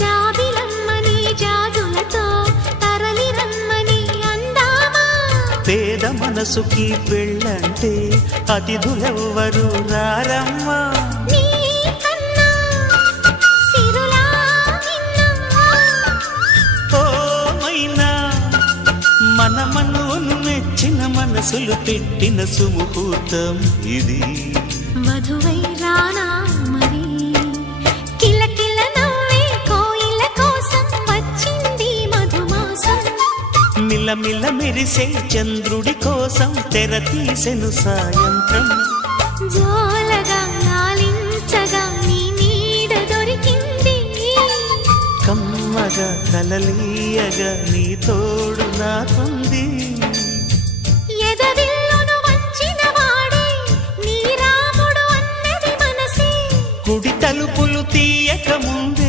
జాబిలమ్మని జాజులతో తరలి రమ్మని అందామా పేద మనసుకి పెళ్ళంటే అతిథులెవ్వరు రారమ్మా మన మనువును మెచ్చిన మనసులు పెట్టిన సుముహూర్తం ఇది వధువై రానా మరి కిలకిల నవ్వే కోయిల కోసం వచ్చింది మధుమాసం మిలమిల మెరిసే చంద్రుడి కోసం తెర తీసెను సాయంత్రం జోలగా లాలించగా నీ నీడ దొరికింది కమ్మగా కలలీయగా నీ తోడు నాకుంది ఎదవిల్లును వంచిన వాడే నీ రాముడు అన్నది మనసే కుడి తలుపులు తీయక ముందు